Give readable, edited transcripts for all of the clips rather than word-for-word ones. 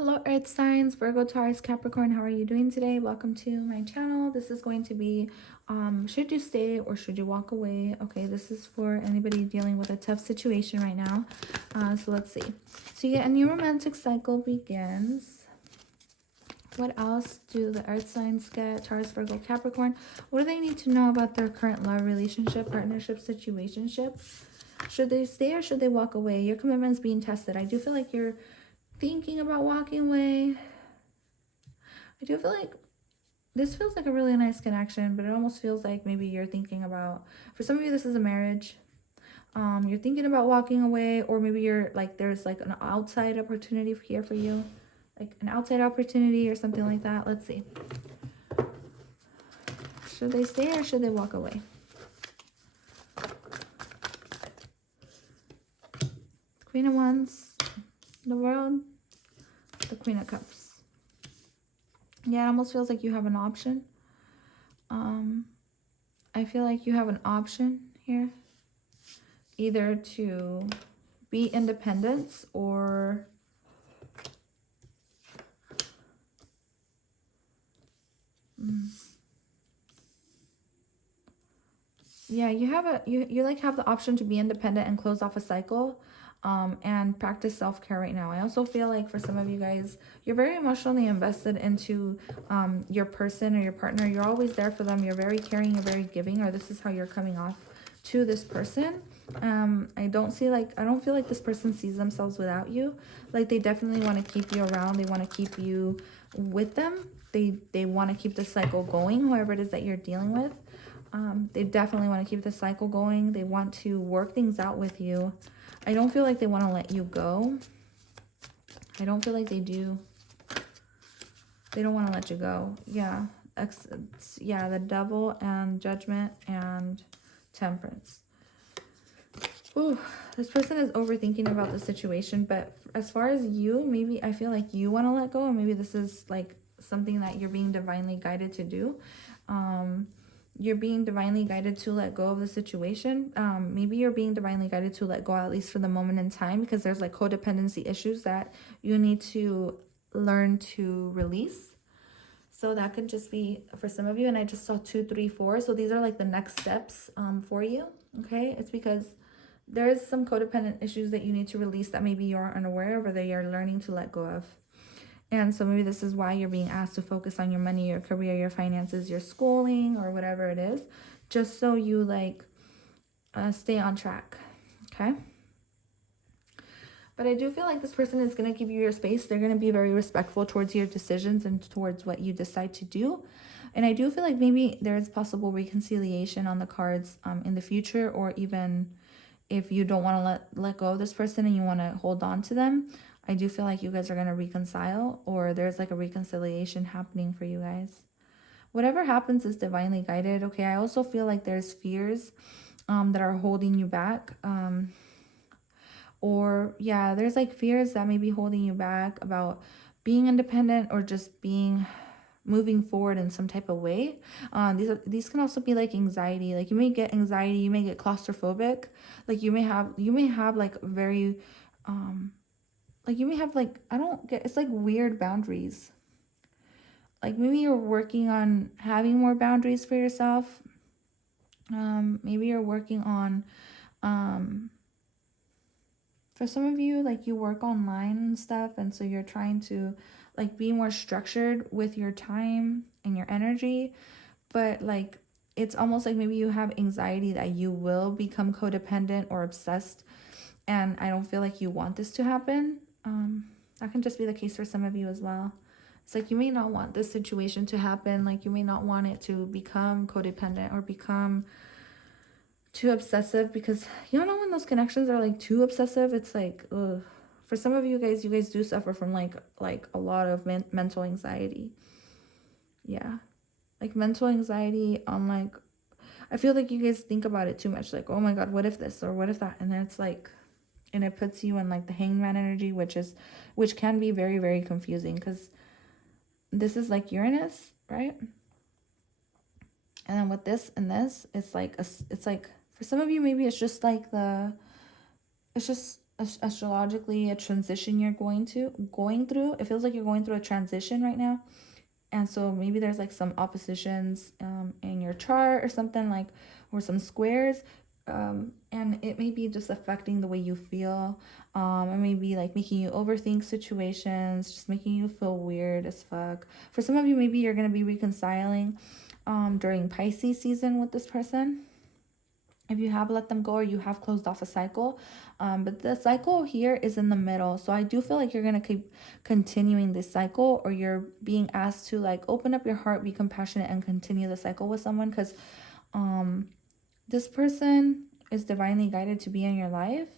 Hello earth signs, Virgo, Taurus, Capricorn. How are you doing today? Welcome to my channel. This is going to be should you stay or should you walk away? Okay, this is for anybody dealing with a tough situation right now. So let's see. So you get a new romantic cycle begins. What else do the earth signs get? Taurus, Virgo, Capricorn. What do they need to know about their current love, relationship, partnership, situationship? Should they stay or should they walk away? Your commitment is being tested. I do feel like you're thinking about walking away. I do feel like this feels like a really nice connection, but it almost feels like maybe you're thinking about, for some of you, this is a marriage. You're thinking about walking away, or maybe you're like, there's like an outside opportunity here for you, like an outside opportunity or something like that. Let's see. Should they stay or should they walk away? Queen of Wands, the World, the Queen of Cups. Yeah, it almost feels like you have an option. I feel like you have an option here. Either to be independent or yeah, you have you like have the option to be independent and close off a cycle. And practice self-care right now. I also feel like for some of you guys, you're very emotionally invested into your person or your partner. You're always there for them. You're very caring, you're very giving, or this is how you're coming off to this person. I don't feel like this person sees themselves without you. Like they definitely want to keep you around. They want to keep you with them. They want to keep the cycle going, whoever it is that you're dealing with. They definitely want to keep the cycle going. They want to work things out with you. I don't feel like they want to let you go. I don't feel like they do. They don't want to let you go. Yeah. Yeah, the Devil and Judgment and Temperance. Ooh, this person is overthinking about the situation, but as far as you, maybe I feel like you want to let go, and maybe this is like something that you're being divinely guided to do. You're being divinely guided to let go of the situation. Maybe you're being divinely guided to let go, at least for the moment in time, because there's like codependency issues that you need to learn to release. So that could just be for some of you. And I just saw 2, 3, 4. So these are like the next steps for you. Okay. It's because there is some codependent issues that you need to release that maybe you're unaware of or that you're learning to let go of. And so maybe this is why you're being asked to focus on your money, your career, your finances, your schooling, or whatever it is, just so you like stay on track. Okay. But I do feel like this person is going to give you your space. They're going to be very respectful towards your decisions and towards what you decide to do. And I do feel like maybe there is possible reconciliation on the cards in the future, or even if you don't want to let go of this person and you want to hold on to them, I do feel like you guys are going to reconcile, or there's like a reconciliation happening for you guys. Whatever happens is divinely guided. Okay, I also feel like there's fears that are holding you back. Or yeah, there's like fears that may be holding you back about being independent or just moving forward in some type of way. These can also be like anxiety. Like you may get anxiety, you may get claustrophobic. Like you may have like very like you may have like, I don't get, it's like weird boundaries. Like maybe you're working on having more boundaries for yourself. Maybe you're working on for some of you, like you work online and stuff, and so you're trying to like be more structured with your time and your energy, but like it's almost like maybe you have anxiety that you will become codependent or obsessed, and I don't feel like you want this to happen. That can just be the case for some of you as well. It's like you may not want this situation to happen, like you may not want it to become codependent or become too obsessive, because you know when those connections are like too obsessive, it's like, ugh. For some of you guys do suffer from like a lot of mental anxiety. Yeah, like mental anxiety on like, I feel like you guys think about it too much, like, oh my god, what if this or what if that, and then it's like, and it puts you in like the hangman energy, which can be very, very confusing, because this is like Uranus, right? And then with this and this, it's like for some of you, maybe it's just like it's just astrologically a transition you're going through. It feels like you're going through a transition right now. And so maybe there's like some oppositions in your chart or something, like, or some squares. And it may be just affecting the way you feel. It may be like making you overthink situations, just making you feel weird as fuck. For some of you, maybe you're going to be reconciling during Pisces season with this person, if you have let them go or you have closed off a cycle. But the cycle here is in the middle. So I do feel like you're going to keep continuing this cycle, or you're being asked to like open up your heart, be compassionate, and continue the cycle with someone, because this person is divinely guided to be in your life.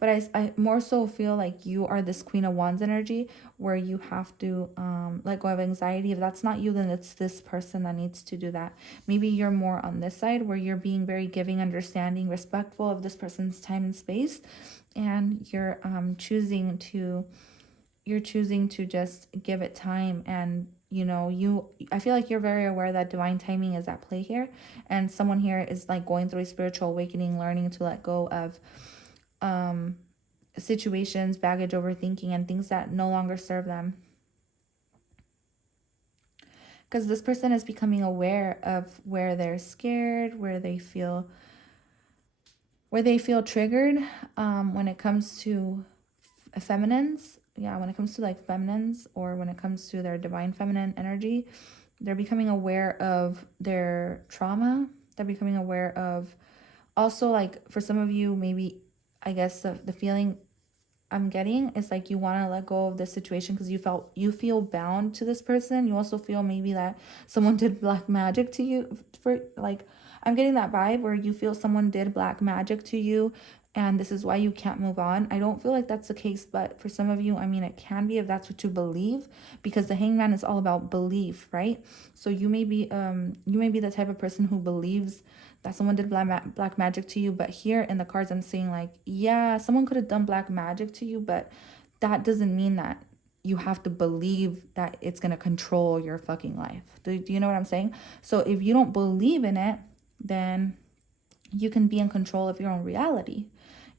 But I more so feel like you are this Queen of Wands energy, where you have to let go of anxiety. If that's not you, then it's this person that needs to do that. Maybe you're more on this side, where you're being very giving, understanding, respectful of this person's time and space, and you're choosing to just give it time. And I feel like you're very aware that divine timing is at play here, and someone here is like going through a spiritual awakening, learning to let go of situations, baggage, overthinking, and things that no longer serve them. Because this person is becoming aware of where they're scared, where they feel triggered when it comes to feminines. Yeah, when it comes to like feminines, or when it comes to their divine feminine energy, they're becoming aware of their trauma. They're becoming aware of also, like, for some of you, maybe, I guess the feeling I'm getting is like you want to let go of this situation because you feel bound to this person. You also feel maybe that someone did black magic to you. For like, I'm getting that vibe where you feel someone did black magic to you, and this is why you can't move on. I don't feel like that's the case, but for some of you, I mean, it can be if that's what you believe, because the Hangman is all about belief, right? So you may be the type of person who believes that someone did black magic to you. But here in the cards, I'm saying like, yeah, someone could have done black magic to you, but that doesn't mean that you have to believe that it's going to control your fucking life. Do you know what I'm saying? So if you don't believe in it, then you can be in control of your own reality.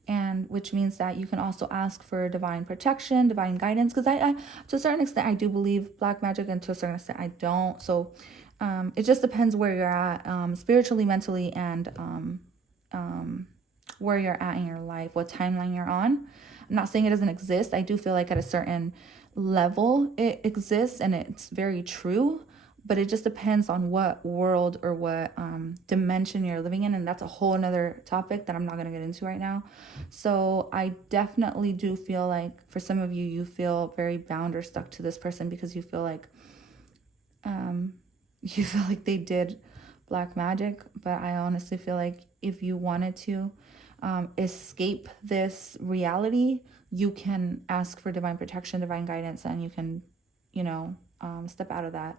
And which means that you can also ask for divine protection, divine guidance. Because I to a certain extent, I do believe black magic, and to a certain extent, I don't. So it just depends where you're at spiritually, mentally, and where you're at in your life, what timeline you're on. I'm not saying it doesn't exist. I do feel like at a certain level it exists, and it's very true. But it just depends on what world or what dimension you're living in. And that's a whole another topic that I'm not going to get into right now. So I definitely do feel like for some of you, you feel very bound or stuck to this person because you feel like they did black magic. But I honestly feel like if you wanted to escape this reality, you can ask for divine protection, divine guidance, and you can, step out of that.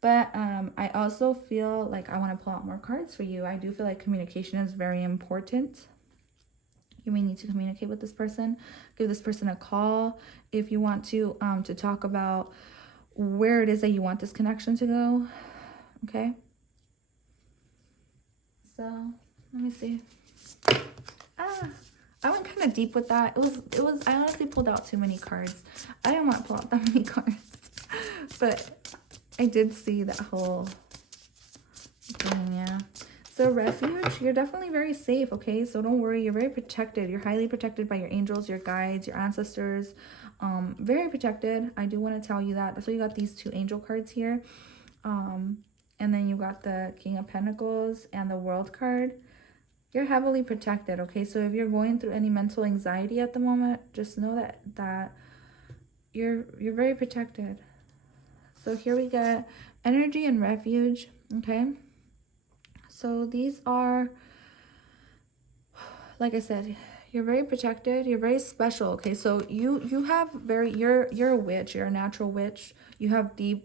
But I also feel like I want to pull out more cards for you. I do feel like communication is very important. You may need to communicate with this person. Give this person a call if you want to talk about where it is that you want this connection to go. Okay? So, let me see. I went kind of deep with that. It was I honestly pulled out too many cards. I didn't want to pull out that many cards. But I did see that whole thing, yeah. So refuge, you're definitely very safe, okay? So don't worry, you're very protected. You're highly protected by your angels, your guides, your ancestors. Very protected. I do want to tell you that. That's why you got these two angel cards here. And then you got the King of Pentacles and the World card. You're heavily protected, okay? So if you're going through any mental anxiety at the moment, just know that you're very protected. So here we get energy and refuge, okay? So these are, like I said, you're very protected. You're very special, okay? So you have you're a witch. You're a natural witch. You have deep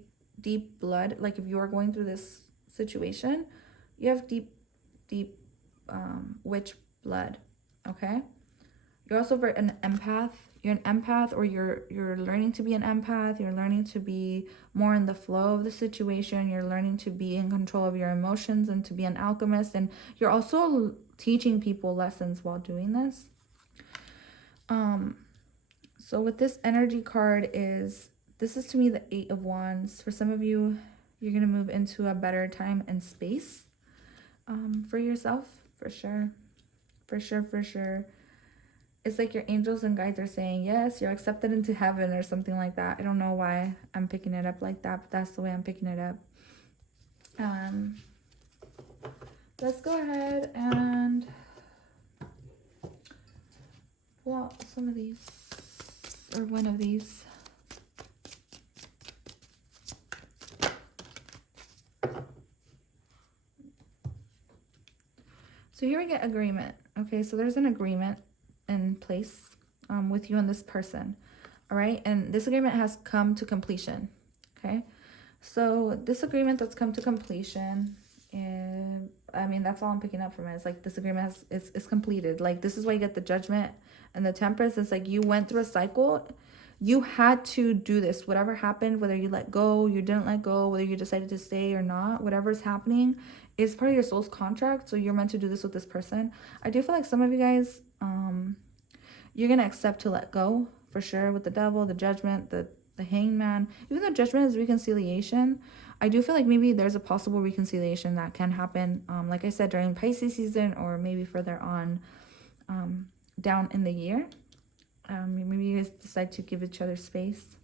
blood. Like if you are going through this situation, you have deep witch blood, okay? You're also an empath. You're an empath, or you're learning to be an empath. You're learning to be more in the flow of the situation. You're learning to be in control of your emotions and to be an alchemist. And you're also teaching people lessons while doing this. So with this energy card this is to me the Eight of Wands. For some of you, you're going to move into a better time and space for yourself, for sure. For sure, for sure. It's like your angels and guides are saying, yes, you're accepted into heaven or something like that. I don't know why I'm picking it up like that, but that's the way I'm picking it up. Let's go ahead and pull out some of these, or one of these. So here we get agreement. Okay, so there's an agreement in place with you and this person. All right, and this agreement has come to completion. Okay, so this agreement that's come to completion, and I mean, that's all I'm picking up from it. It's like this agreement is completed. Like, this is why you get the Judgment and the Temperance. It's like you went through a cycle. You had to do this. Whatever happened, whether you let go, you didn't let go, whether you decided to stay or not, whatever's happening is part of your soul's contract. So you're meant to do this with this person. I do feel like some of you guys, you're going to accept to let go for sure with the Devil, the Judgment, the Hangman. Even though Judgment is reconciliation, I do feel like maybe there's a possible reconciliation that can happen, like I said, during Pisces season, or maybe further on down in the year. Maybe you guys decide to give each other space.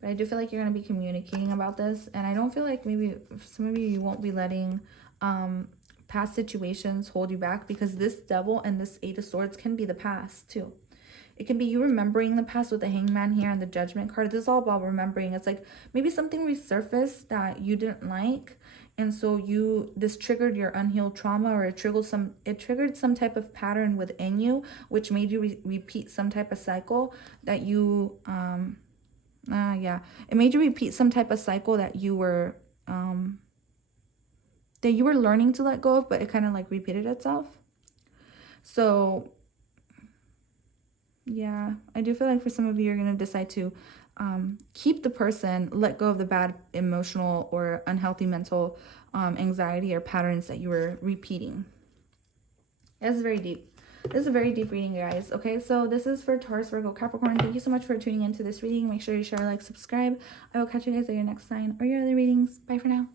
But I do feel like you're going to be communicating about this. And I don't feel like maybe some of you won't be letting past situations hold you back, because this Devil and this Eight of Swords can be the past too. It can be you remembering the past with the Hangman here and the Judgment card. This is all about remembering. It's like maybe something resurfaced that you didn't like, and so this triggered your unhealed trauma, or it triggered some type of pattern within you, which made you repeat some type of cycle that you it made you repeat some type of cycle that you were learning to let go of, but it kind of like repeated itself. So yeah, I do feel like for some of you, you're going to decide to keep the person, let go of the bad emotional or unhealthy mental anxiety or patterns that you were repeating. It's very deep. This is a very deep reading, guys. Okay, so this is for Taurus, Virgo, Capricorn. Thank you so much for tuning into this reading. Make sure you share, like, subscribe. I will catch you guys at your next sign or your other readings. Bye for now.